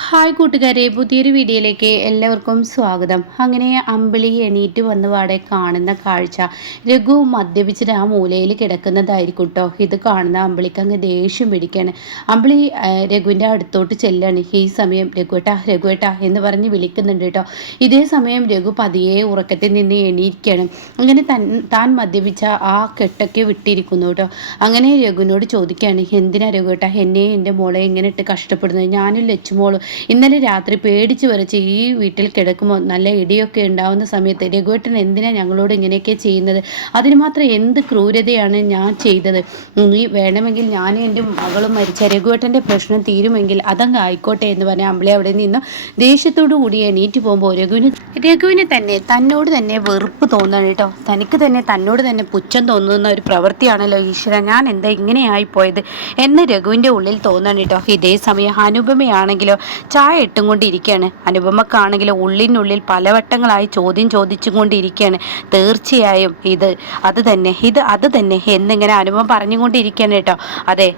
Hi കൂട്ടുകാരെ, പുതിയൊരു വീഡിയോയിലേക്ക് എല്ലാവർക്കും സ്വാഗതം. അങ്ങനെ അമ്പിളി എണീറ്റ് വന്ന് വാടെ കാണുന്ന കാഴ്ച രഘു മദ്യപിച്ചിട്ട് ആ മൂലയിൽ കിടക്കുന്നതായിരിക്കും കേട്ടോ. ഇത് കാണുന്ന അമ്പിളിക്ക് അങ്ങ് ദേഷ്യം പിടിക്കുകയാണ്. അമ്പിളി രഘുവിൻ്റെ അടുത്തോട്ട് ചെല്ലാണ്. ഈ സമയം രഘുവേട്ടാ രഘുവേട്ടാ എന്ന് പറഞ്ഞ് വിളിക്കുന്നുണ്ട് കേട്ടോ. ഇതേ സമയം രഘു പതിയെ ഉറക്കത്തിൽ നിന്ന് എണീക്കുകയാണ്. അങ്ങനെ താൻ മദ്യപിച്ച ആ കെട്ടൊക്കെ വിട്ടിരിക്കുന്നു കേട്ടോ. അങ്ങനെ രഘുവിനോട് ചോദിക്കുകയാണ്, എന്തിനാ രഘുവേട്ടാ എന്നെ എൻ്റെ മോളെ ഇങ്ങനെ ഇട്ട് കഷ്ടപ്പെടുന്നത്? ഞാനും ലച്ചുമോളും ഇന്നലെ രാത്രി പേടിച്ച് വരച്ച് ഈ വീട്ടിൽ കിടക്കുമ്പോൾ നല്ല ഇടിയൊക്കെ ഉണ്ടാവുന്ന സമയത്ത് രഘുവേട്ടൻ എന്തിനാ ഞങ്ങളോട് ഇങ്ങനെയൊക്കെ ചെയ്യുന്നത്? അതിന് മാത്രം എന്ത് ക്രൂരതയാണ് ഞാൻ ചെയ്തത്? നീ വേണമെങ്കിൽ ഞാനും എൻ്റെ മകളും മരിച്ച രഘുവേട്ടൻ്റെ പ്രശ്നം തീരുമെങ്കിൽ അതങ്ങ് ആയിക്കോട്ടെ എന്ന് പറഞ്ഞ അമ്പിളി അവിടെ നിന്ന് ദേഷ്യത്തോടു കൂടി എണീറ്റ് പോകുമ്പോൾ രഘുവിന് തന്നെ തന്നോട് തന്നെ വെറുപ്പ് തോന്നണം കേട്ടോ. തനിക്ക് തന്നെ തന്നോട് തന്നെ പുച്ഛം തോന്നുന്ന ഒരു പ്രവൃത്തിയാണല്ലോ ഈശ്വര, ഞാൻ എന്താ ഇങ്ങനെയായിപ്പോയത് എന്ന് രഘുവിൻ്റെ ഉള്ളിൽ തോന്നണം കേട്ടോ. ഇതേ സമയം അനുപമയാണെങ്കിലോ ചായ ഇട്ടും കൊണ്ടിരിക്കുകയാണ്. അനുപമക്കാണെങ്കിലും ഉള്ളിനുള്ളിൽ പലവട്ടങ്ങളായി ചോദ്യം ചോദിച്ചും കൊണ്ടിരിക്കുകയാണ്. തീർച്ചയായും അത് തന്നെ എന്നിങ്ങനെ അനുപമ പറഞ്ഞുകൊണ്ടിരിക്കുകയാണ് കേട്ടോ. അതെ,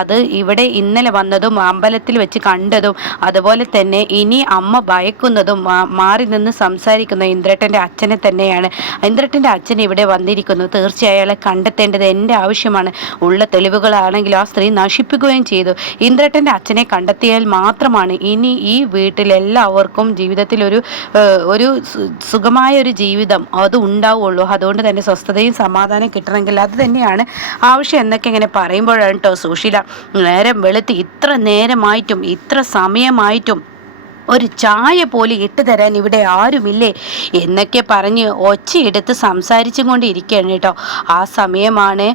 അത് ഇവിടെ ഇന്നലെ വന്നതും അമ്പലത്തിൽ വെച്ച് കണ്ടതും അതുപോലെ തന്നെ ഇനി അമ്മ ഭയക്കുന്നതും മാറി നിന്ന് സംസാരിക്കുന്ന ഇന്ദ്രട്ടൻ്റെ അച്ഛനെ തന്നെയാണ്. ഇന്ദ്രട്ടൻ്റെ അച്ഛൻ ഇവിടെ വന്നിരിക്കുന്നു. തീർച്ചയായും അയാളെ കണ്ടെത്തേണ്ടത് എൻ്റെ ആവശ്യമാണ്. ഉള്ള തെളിവുകളാണെങ്കിൽ ആ സ്ത്രീ നശിപ്പിക്കുകയും ചെയ്തു. ഇന്ദ്രട്ടൻ്റെ അച്ഛനെ കണ്ടെത്തിയാൽ മാത്രമാണ് ഇനി ഈ വീട്ടിലെല്ലാവർക്കും ജീവിതത്തിൽ ഒരു സുഖമായ ഒരു ജീവിതം അത് ഉണ്ടാവുള്ളൂ. അതുകൊണ്ട് തന്നെ സ്വസ്ഥതയും സമാധാനം കിട്ടണമെങ്കിൽ അത് തന്നെയാണ് ആവശ്യം എന്നൊക്കെ ഇങ്ങനെ പറയുമ്പോഴാണ് കേട്ടോ സുശീല നേരം വെളുത്ത് ഇത്ര നേരമായിട്ടും ഇത്ര സമയമായിട്ടും ഒരു ചായ പോലും ഇട്ട് തരാൻ ഇവിടെ ആരുമില്ലേ എന്നൊക്കെ പറഞ്ഞ് ഒച്ചയെടുത്ത് സംസാരിച്ചും കൊണ്ടിരിക്കുകയാണ് കേട്ടോ. ആ സമയമാണ്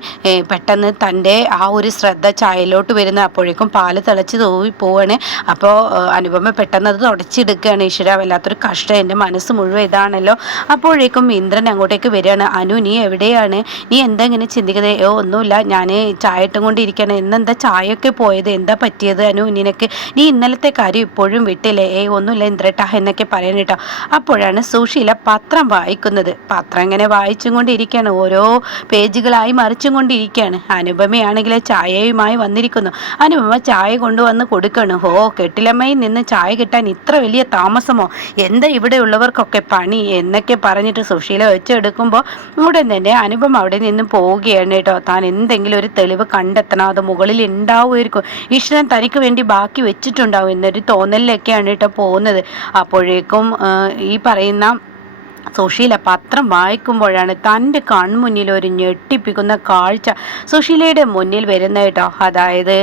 പെട്ടെന്ന് തൻ്റെ ആ ഒരു ശ്രദ്ധ ചായയിലോട്ട് വരുന്നത്. അപ്പോഴേക്കും പാല് തിളച്ച് തൂവി പോവാണ്. അപ്പോൾ അനുപമ പെട്ടെന്ന് അത് തുടച്ചെടുക്കുകയാണ്. ഈശ്വര, വല്ലാത്തൊരു കഷ്ടം, എൻ്റെ മനസ്സ് മുഴുവൻ ഇതാണല്ലോ. അപ്പോഴേക്കും ഇന്ദ്രൻ അങ്ങോട്ടേക്ക് വരികയാണ്. അനു, നീ എവിടെയാണ്? നീ എന്താ ഇങ്ങനെ ചിന്തിക്കുന്നത്? ഒന്നുമില്ല, ഞാൻ ചായ ഇട്ടും കൊണ്ടിരിക്കുകയാണ്. ഇന്നെന്താ ചായയൊക്കെ പോയത്? എന്താ പറ്റിയത് അനു നിനക്ക്? നീ ഇന്നലത്തെ കാര്യം ഇപ്പോഴും വിട്ടില്ലേ? ഒന്നുമില്ല ഇന്ദ്രട്ട എന്നൊക്കെ പറയണം കേട്ടോ. അപ്പോഴാണ് സുശീല പത്രം വായിക്കുന്നത്. പത്രം ഇങ്ങനെ വായിച്ചും കൊണ്ടിരിക്കുകയാണ്. ഓരോ പേജുകളായി മറിച്ചും കൊണ്ടിരിക്കുകയാണ്. അനുപമയാണെങ്കിൽ ചായയുമായി വന്നിരിക്കുന്നു. അനുപമ ചായ കൊണ്ടുവന്ന് കൊടുക്കണം. കെട്ടിലമ്മയിൽ നിന്ന് ചായ കിട്ടാൻ ഇത്ര വലിയ താമസമോ? എന്താ ഇവിടെ ഉള്ളവർക്കൊക്കെ പണി എന്നൊക്കെ പറഞ്ഞിട്ട് സുശീല വെച്ചെടുക്കുമ്പോൾ ഉടൻ തന്നെ അനുപമ അവിടെ നിന്ന് പോവുകയാണ് കേട്ടോ. താൻ എന്തെങ്കിലും ഒരു തെളിവ് കണ്ടെത്തണം, അത് മുകളിൽ ഉണ്ടാവുമായിരിക്കും. ഈശ്വരൻ തനിക്ക് വേണ്ടി ബാക്കി വെച്ചിട്ടുണ്ടാവും എന്നൊരു തോന്നലിലൊക്കെയാണ് കേട്ടോ പോകുന്നത്. അപ്പോഴേക്കും ഈ പറയുന്ന സുശീല പത്രം വായിക്കുമ്പോഴാണ് തൻ്റെ കൺമുന്നിൽ ഒരു ഞെട്ടിപ്പിക്കുന്ന കാഴ്ച സുശീലയുടെ മുന്നിൽ വരുന്ന കേട്ടോ. അതായത്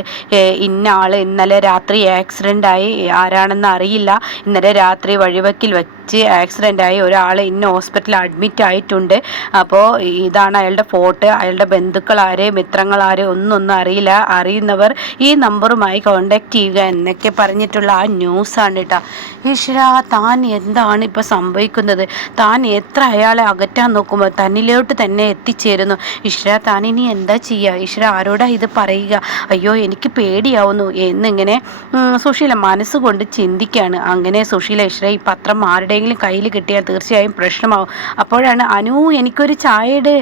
ഇന്ന ആൾ ഇന്നലെ രാത്രി ആക്സിഡൻ്റായി, ആരാണെന്ന് അറിയില്ല, ഇന്നലെ രാത്രി വഴിവെക്കിൽ വെച്ച് ആക്സിഡൻ്റായി ഒരാൾ ഇന്ന ഹോസ്പിറ്റലിൽ അഡ്മിറ്റ് ആയിട്ടുണ്ട്. അപ്പോൾ ഇതാണ് അയാളുടെ ഫോട്ടോ. അയാളുടെ ബന്ധുക്കളാരെ മിത്രങ്ങളാരെ ഒന്നും അറിയില്ല. അറിയുന്നവർ ഈ നമ്പറുമായി കോണ്ടാക്ട് ചെയ്യുക എന്നൊക്കെ പറഞ്ഞിട്ടുള്ള ആ ന്യൂസാണ് കേട്ടോ. ഈശ്വര, താൻ എന്താണ് ഇപ്പോൾ സംഭവിക്കുന്നത്? താൻ എത്ര അയാളെ അകറ്റാൻ നോക്കുമ്പോൾ തന്നിലോട്ട് തന്നെ എത്തിച്ചേരുന്നു. ഈശ്വര, താൻ ഇനി എന്താ ചെയ്യുക? ഈശ്വര, ആരോടാ ഇത് പറയുക? അയ്യോ, എനിക്ക് പേടിയാവുന്നു എന്നിങ്ങനെ സുശീല മനസ്സുകൊണ്ട് ചിന്തിക്കുകയാണ്. അങ്ങനെ സുശീല, ഈശ്വര, ഈ പത്രം ആരുടെയെങ്കിലും കയ്യിൽ കിട്ടിയാൽ തീർച്ചയായും പ്രശ്നമാവും. അപ്പോഴാണ് അനു, എനിക്കൊരു ചായയുടെ,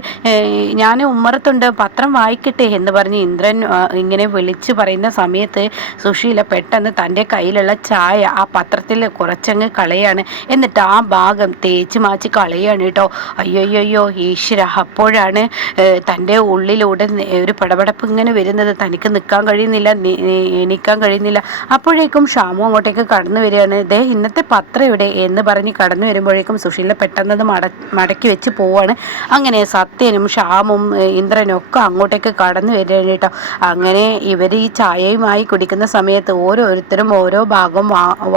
ഞാൻ ഉമ്മറത്തുണ്ട്, പത്രം വായിക്കട്ടെ എന്ന് പറഞ്ഞ് ഇന്ദ്രൻ ഇങ്ങനെ വിളിച്ചു പറയുന്ന സമയത്ത് സുശീല പെട്ടെന്ന് തൻ്റെ കയ്യിലുള്ള ചായ ആ പത്രത്തിൽ കുറച്ചങ്ങ് കളയാണ്. എന്നിട്ട് ആ ഭാഗം തേച്ച് മാച്ച് കളയാണ് കേട്ടോ. അയ്യോയ്യോ ഈശ്വര, അപ്പോഴാണ് തൻ്റെ ഉള്ളിലൂടെ ഒരു പടപടപ്പ് ഇങ്ങനെ വരുന്നത്. തനിക്ക് നിൽക്കാൻ കഴിയുന്നില്ല, എണീക്കാൻ കഴിയുന്നില്ല. അപ്പോഴേക്കും ഷാമു അങ്ങോട്ടേക്ക് കടന്നു വരികയാണ്. ഇന്നത്തെ പത്രം ഇവിടെ എന്ന് പറഞ്ഞ് കടന്നു വരുമ്പോഴേക്കും സുശീല പെട്ടെന്നത് മടക്കി വെച്ച് പോവാണ്. അങ്ങനെ സത്യനും ഷാമും ഇന്ദ്രനും ഒക്കെ അങ്ങോട്ടേക്ക് കടന്നു വരികയാണ് കേട്ടോ. അങ്ങനെ ഇവർ ഈ ചായയുമായി കുടിക്കുന്ന സമയത്ത് ഓരോരുത്തരും ഓരോ ഭാഗം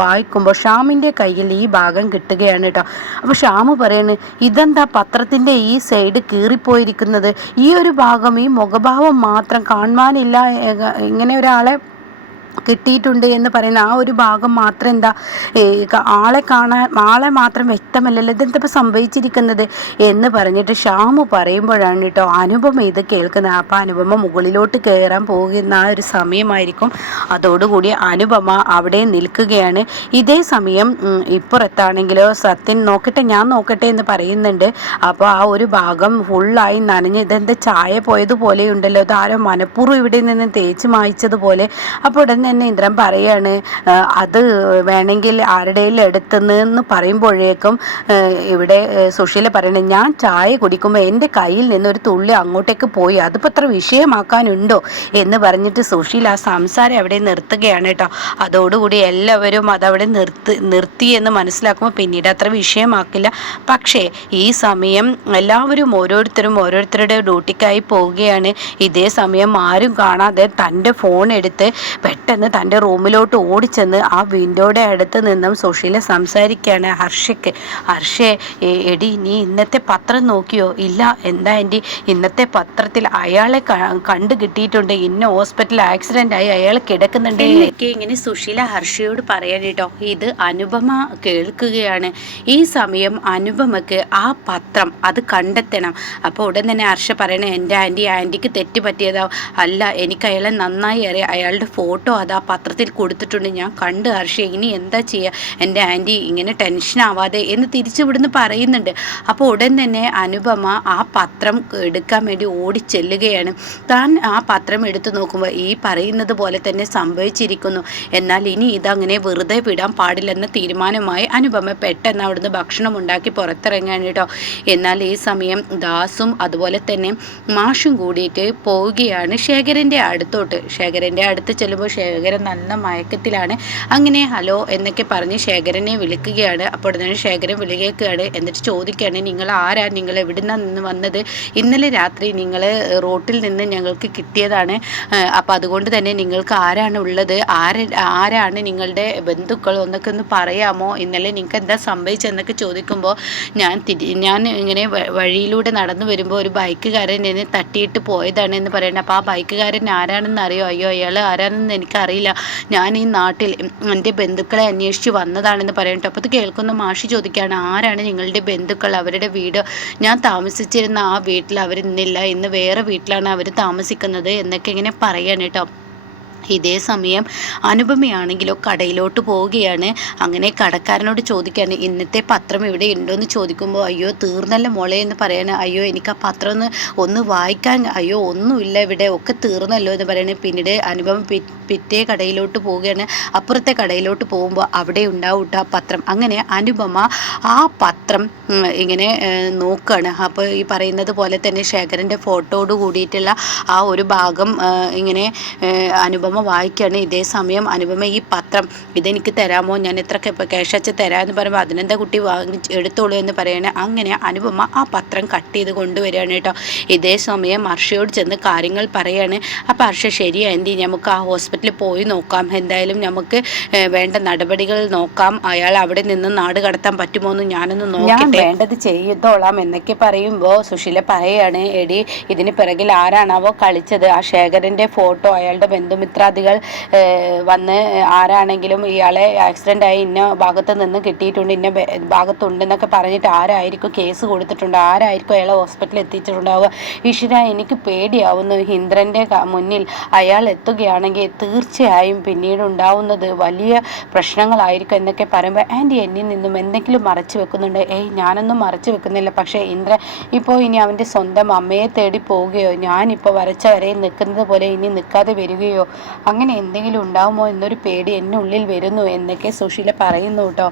വായിക്കുമ്പോൾ ഷാമിൻ്റെ കയ്യിൽ ഈ ഭാഗം കിട്ടുകയാണ് കേട്ടോ. അപ്പോൾ ഷാമു പറയാണ്, ഇതെന്താ പത്രത്തിൻ്റെ ഈ സൈഡ് കീറിപ്പോയിരിക്കുന്നത്? ഈ ഒരു ഭാഗം, ഈ മുഖഭാവം മാത്രം കാണുവാനില്ല, ഇങ്ങനെ ഒരാളെ കിട്ടിയിട്ടുണ്ട് എന്ന് പറയുന്ന ആ ഒരു ഭാഗം മാത്രം എന്താ ആളെ മാത്രം വ്യക്തമല്ലല്ലോ, ഇതെന്താ സംഭവിച്ചിരിക്കുന്നത് എന്ന് പറഞ്ഞിട്ട് ഷാമു പറയുമ്പോഴാണ് കേട്ടോ അനുപമ ഇത് കേൾക്കുന്നത്. അപ്പോൾ അനുപമ മുകളിലോട്ട് കയറാൻ പോകുന്ന ആ ഒരു സമയമായിരിക്കും. അതോടുകൂടി അനുപമ അവിടെ നിൽക്കുകയാണ്. ഇതേ സമയം ഇപ്പുറത്താണെങ്കിലോ സത്യൻ ഞാൻ നോക്കട്ടെ എന്ന് പറയുന്നുണ്ട്. അപ്പോൾ ആ ഒരു ഭാഗം ഫുള്ളായി നനഞ്ഞ്, ഇതെന്താ ചായ പോയതുപോലെയുണ്ടല്ലോ, ഇതാരോ മനഃപൂർവ്വം ഇവിടെ നിന്ന് തേച്ച് മായ്ച്ചതുപോലെ. അപ്പോൾ ഉടൻ തന്നെ ഇന്ദ്രൻ പറയാണ് അത് വേണമെങ്കിൽ ആരുടെയും എടുത്തെന്ന് പറയുമ്പോഴേക്കും ഇവിടെ സുശീല പറയണത് ഞാൻ ചായ കുടിക്കുമ്പോൾ എൻ്റെ കയ്യിൽ നിന്ന് ഒരു തുള്ളി അങ്ങോട്ടേക്ക് പോയി, അതിപ്പോൾ അത്ര വിഷയമാക്കാനുണ്ടോ എന്ന് പറഞ്ഞിട്ട് സുശീല ആ സംസാരം അവിടെ നിർത്തുകയാണ് കേട്ടോ. അതോടുകൂടി എല്ലാവരും അതവിടെ നിർത്തി എന്ന് മനസ്സിലാക്കുമ്പോൾ പിന്നീട് അത്ര വിഷയമാക്കില്ല. പക്ഷേ ഈ സമയം എല്ലാവരും ഓരോരുത്തരുടെ ഡ്യൂട്ടിക്കായി പോവുകയാണ്. ഇതേ സമയം ആരും കാണാതെ തൻ്റെ ഫോൺ എടുത്ത് പെട്ടെന്ന് തൻ്റെ റൂമിലോട്ട് ഓടിച്ചെന്ന് ആ വിൻഡോയുടെ അടുത്ത് നിന്നും സുശീല സംസാരിക്കുകയാണ് ഹർഷേ എടി നീ ഇന്നത്തെ പത്രം നോക്കിയോ? ഇല്ല. എന്താ എൻ്റെ ഇന്നത്തെ പത്രത്തിൽ അയാളെ കണ്ടു കിട്ടിയിട്ടുണ്ട്, ഇന്ന ഹോസ്പിറ്റൽ ആക്സിഡൻ്റ് ആയി അയാൾ കിടക്കുന്നുണ്ട് എന്നൊക്കെ ഇങ്ങനെ സുശീല ഹർഷയോട് പറയാൻ കേട്ടോ. ഇത് അനുപമ കേൾക്കുകയാണ്. ഈ സമയം അനുപമക്ക് ആ പത്രം അത് കണ്ടെത്തണം. അപ്പോൾ ഉടൻ തന്നെ ഹർഷ പറയണേ, എൻ്റെ ആൻറ്റിക്ക് തെറ്റ് പറ്റിയതാ, അല്ല എനിക്ക് അയാളെ നന്നായി അറിയാം, അയാളുടെ ഫോട്ടോ അത് ആ പത്രത്തിൽ കൊടുത്തിട്ടുണ്ട്, ഞാൻ കണ്ട് ഹർഷ, ഇനി എന്താ ചെയ്യുക, എൻ്റെ ആൻറ്റി ഇങ്ങനെ ടെൻഷൻ ആവാതെ എന്ന് തിരിച്ചുവിടുന്ന് പറയുന്നുണ്ട്. അപ്പോൾ ഉടൻ തന്നെ അനുപമ ആ പത്രം എടുക്കാൻ വേണ്ടി ഓടിച്ചെല്ലുകയാണ്. താൻ ആ പത്രം എടുത്തു നോക്കുമ്പോൾ ഈ പറയുന്നത് പോലെ തന്നെ സംഭവിച്ചിരിക്കുന്നു. എന്നാൽ ഇനി ഇതങ്ങനെ വെറുതെ വിടാൻ പാടില്ലെന്ന തീരുമാനമായി അനുപമ പെട്ടെന്ന് അവിടുന്ന് ഭക്ഷണം ഉണ്ടാക്കി പുറത്തിറങ്ങാൻ കേട്ടോ. എന്നാൽ ഈ സമയം ദാസും അതുപോലെ തന്നെ മാഷും കൂടിയിട്ട് പോവുകയാണ് ശേഖരൻ്റെ അടുത്തോട്ട്. ശേഖരൻ്റെ അടുത്ത് ചെല്ലുമ്പോൾ ശേഖരൻ നല്ല മയക്കത്തിലാണ്. അങ്ങനെ ഹലോ എന്നൊക്കെ പറഞ്ഞ് ശേഖരനെ വിളിക്കുകയാണ്. അപ്പോൾ തന്നെ ശേഖരൻ വിളിക്കുകയാണ്. എന്നിട്ട് ചോദിക്കുകയാണ്, നിങ്ങൾ ആരാ, നിങ്ങൾ എവിടുന്നാണ് നിന്ന് വന്നത്? ഇന്നലെ രാത്രി നിങ്ങൾ റോട്ടിൽ നിന്ന് ഞങ്ങൾക്ക് കിട്ടിയതാണ്, അപ്പോൾ അതുകൊണ്ട് തന്നെ നിങ്ങൾക്ക് ആരാണ് ഉള്ളത്, ആരാണ് നിങ്ങളുടെ ബന്ധുക്കൾ എന്നൊക്കെ ഒന്ന് പറയാമോ, ഇന്നലെ നിങ്ങൾക്ക് എന്താ സംഭവിച്ചതെന്നൊക്കെ ചോദിക്കുമ്പോൾ ഞാൻ ഇങ്ങനെ വഴിയിലൂടെ നടന്നു വരുമ്പോൾ ഒരു ബൈക്കുകാരൻ എന്നെ തട്ടിയിട്ട് പോയതാണ് എന്ന് പറയുന്നത്. അപ്പോൾ ആ ബൈക്കുകാരൻ ആരാണെന്ന് അറിയോ? അയ്യോ അയാൾ ആരാണെന്ന് എനിക്കറിയില്ല, ഞാൻ ഈ നാട്ടിൽ എൻ്റെ ബന്ധുക്കളെ അന്വേഷിച്ച് വന്നതാണെന്ന് പറയട്ടോ. അപ്പോൾ അത് കേൾക്കുന്ന മാഷി ചോദിക്കുകയാണ്, ആരാണ് നിങ്ങളുടെ ബന്ധുക്കൾ, അവരുടെ വീട്, ഞാൻ താമസിച്ചിരുന്ന ആ വീട്ടിൽ അവരിന്നില്ല, ഇന്ന് വേറെ വീട്ടിലാണ് അവർ താമസിക്കുന്നത് എന്നൊക്കെ ഇങ്ങനെ പറയാൻ കേട്ടോ. ഇതേ സമയം അനുപമയാണെങ്കിലോ കടയിലോട്ട് പോവുകയാണ്. അങ്ങനെ കടക്കാരനോട് ചോദിക്കുകയാണ്, ഇന്നത്തെ പത്രം ഇവിടെ ഉണ്ടോയെന്ന് ചോദിക്കുമ്പോൾ, അയ്യോ തീർന്നല്ല മോളെ എന്ന് പറയാണ്. അയ്യോ എനിക്ക് ആ പത്രം ഒന്ന് വായിക്കാൻ, അയ്യോ ഒന്നുമില്ല ഇവിടെ, ഒക്കെ തീർന്നല്ലോ എന്ന് പറയണേ. പിന്നീട് അനുപമ പിറ്റേ കടയിലോട്ട് പോവുകയാണ്. അപ്പുറത്തെ കടയിലോട്ട് പോകുമ്പോൾ അവിടെ ഉണ്ടാവും ആ പത്രം. അങ്ങനെ അനുപമ ആ പത്രം ഇങ്ങനെ നോക്കുകയാണ്. അപ്പോൾ ഈ പറയുന്നത് പോലെ തന്നെ ശേഖരൻ്റെ ഫോട്ടോയോട് കൂടിയിട്ടുള്ള ആ ഒരു ഭാഗം ഇങ്ങനെ അനുപമ വായിക്കുകയാണ്. ഇതേ സമയം അനുപമ ഈ പത്രം ഇതെനിക്ക് തരാമോ, ഞാൻ എത്ര ക്യാഷ് അയച്ച് തരാമെന്ന് പറയുമ്പോൾ അതിനെന്താ കുട്ടി എടുത്തോളൂ എന്ന് പറയണേ. അങ്ങനെ അനുപമ ആ പത്രം കട്ട് ചെയ്ത് കൊണ്ടുവരികയാണ് കേട്ടോ. ഇതേ സമയം ഹർഷയോട് ചെന്ന് കാര്യങ്ങൾ പറയാണ്. അപ്പോൾ ഹർഷ, ശരി ആൻറ്റി, നമുക്ക് ആ ഹോസ്പിറ്റലിൽ പോയി നോക്കാം, എന്തായാലും നമുക്ക് വേണ്ട നടപടികൾ നോക്കാം, അയാൾ അവിടെ നിന്ന് നാട് കടത്താൻ പറ്റുമോ എന്ന് ഞാനൊന്ന് നോക്കിയിട്ട് വേണ്ടത് ചെയ്തോളാം എന്നൊക്കെ പറയുമ്പോൾ സുശീല പറയാണ്, എടി ഇതിന് പിറകിൽ ആരാണാവോ കളിച്ചത്, ആ ശേഖരൻ്റെ ഫോട്ടോ അയാളുടെ ബന്ധുമിത്രാദികൾ വന്ന് ആരാണെങ്കിലും ഇയാളെ ആക്സിഡൻ്റ് ആയി ഇന്ന ഭാഗത്ത് നിന്ന് കിട്ടിയിട്ടുണ്ട്, ഇന്ന ഭാഗത്തുണ്ടെന്നൊക്കെ പറഞ്ഞിട്ട് ആരായിരിക്കും കേസ് കൊടുത്തിട്ടുണ്ട്, ആരായിരിക്കും അയാളെ ഹോസ്പിറ്റലിൽ എത്തിച്ചിട്ടുണ്ടാവുക. ഈശ്വര, എനിക്ക് പേടിയാവുന്നു, ഇന്ദ്രൻ്റെ മുന്നിൽ അയാൾ എത്തുകയാണെങ്കിൽ തീർച്ചയായും പിന്നീട് ഉണ്ടാവുന്നത് വലിയ പ്രശ്നങ്ങളായിരിക്കും എന്നൊക്കെ പറയുമ്പോൾ, ആൻറ്റി എന്നിൽ നിന്നും എന്തെങ്കിലും മറച്ചു വെക്കുന്നുണ്ട്? ഞാനൊന്നും മറച്ചു വെക്കുന്നില്ല, പക്ഷേ ഇന്ദ്രൻ ഇപ്പോൾ ഇനി അവൻ്റെ സ്വന്തം അമ്മയെ തേടി പോവുകയോ, ഞാനിപ്പോൾ വരച്ച വരയിൽ നിൽക്കുന്നത് പോലെ ഇനി നിൽക്കാതെ വരികയോ, അങ്ങനെ എന്തെങ്കിലും ഉണ്ടാവുമോ എന്നൊരു പേടി എന്നുള്ളിൽ വരുന്നു എന്നൊക്കെ സുശീല പറയുന്നു കേട്ടോ.